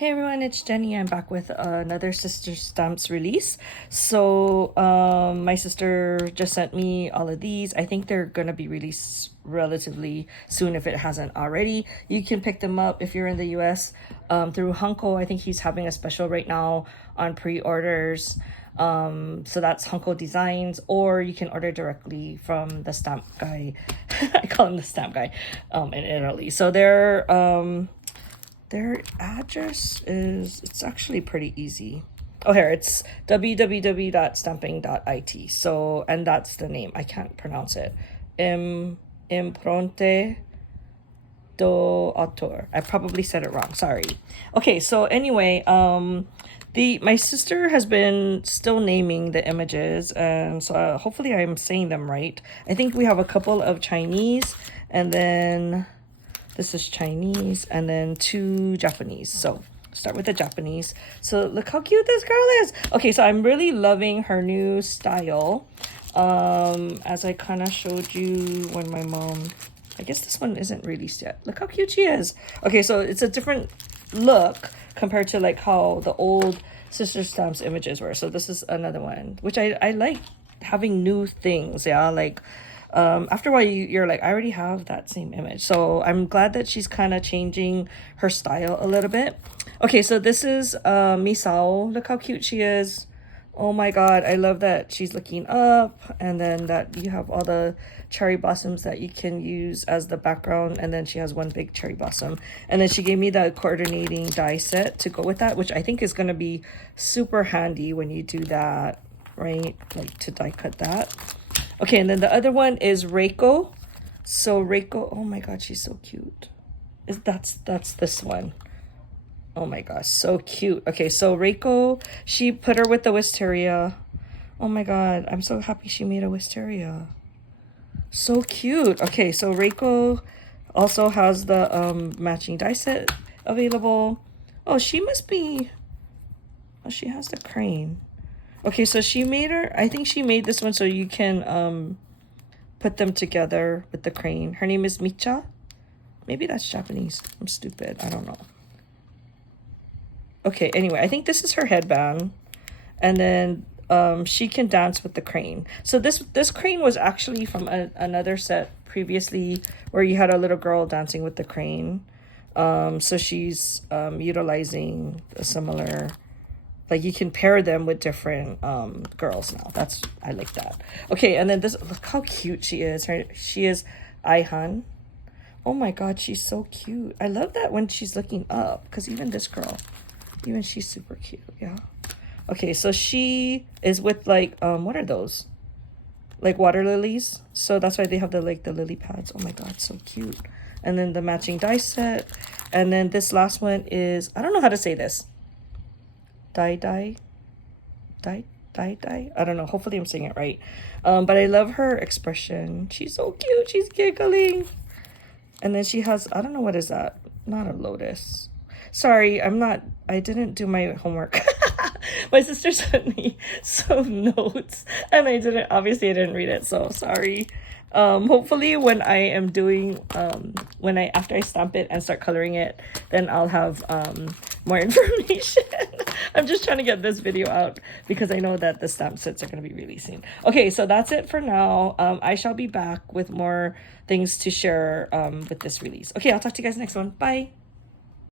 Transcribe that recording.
Hey everyone, it's Jenny. I'm back with another Sister Stamps release. So my sister just sent me all of these. I think they're gonna be released relatively soon if it hasn't already. You can pick them up if you're in the US through Hunko. I think he's having a special right now on pre-orders. So that's Hunko Designs, or you can order directly from the stamp guy. I call him the stamp guy in Italy. So their address is, it's actually pretty easy. Oh, here, it's www.stamping.it. So, and that's the name. I can't pronounce it. Impronte do Autor. I probably said it wrong. Sorry. Okay, so anyway, my sister has been still naming the images, and so hopefully I'm saying them right. I think we have a couple of Chinese, and then this is Chinese, and then 2 Japanese. So start with the Japanese. So look how cute this girl is. Okay, so I'm really loving her new style. As I kind of showed you when my mom, I guess this one isn't released yet. Look how cute she is. Okay, so it's a different look compared to like how the old Sister Stamps images were. So this is another one, which I like having new things. Yeah, like after a while you're like, I already have that same image. So I'm glad that she's kind of changing her style a little bit. Okay, so this is Misao. Look how cute she is. Oh my god, I love that she's looking up, and then that you have all the cherry blossoms that you can use as the background, and then she has one big cherry blossom. And then she gave me the coordinating die set to go with that, which I think is going to be super handy when you do that, right? Like to die cut that. Okay, and then the other one is Reiko. So Reiko, oh my god, she's so cute. That's this one. Oh my gosh, so cute. Okay, so Reiko, she put her with the wisteria. Oh my god, I'm so happy she made a wisteria. So cute. Okay, so Reiko also has the matching die set available. Oh, she must be, oh, she has the crane. Okay, so she made her, I think she made this one so you can put them together with the crane. Her name is Micha. Maybe that's Japanese. I'm stupid. I don't know. Okay, anyway, I think this is her headband. And then she can dance with the crane. So this crane was actually from another set previously where you had a little girl dancing with the crane. So she's utilizing a similar, like you can pair them with different girls now. I like that. Okay, and then this, look how cute she is. She is Aihan. Oh my god, she's so cute. I love that when she's looking up, because even this girl, even she's super cute. Yeah. Okay, so she is with like what are those? Like water lilies. So that's why they have the like the lily pads. Oh my god, so cute. And then the matching die set. And then this last one is, I don't know how to say this. Die. I don't know. Hopefully I'm saying it right. But I love her expression. She's so cute. She's giggling. And then she has, I don't know, what is that? Not a lotus. Sorry, I didn't do my homework. My sister sent me some notes and obviously I didn't read it, so sorry. Hopefully when I am doing, after I stamp it and start coloring it, then I'll have more information. I'm just trying to get this video out because I know that the stamp sets are going to be releasing. Okay, so that's it for now. I shall be back with more things to share with this release. Okay, I'll talk to you guys next one. Bye.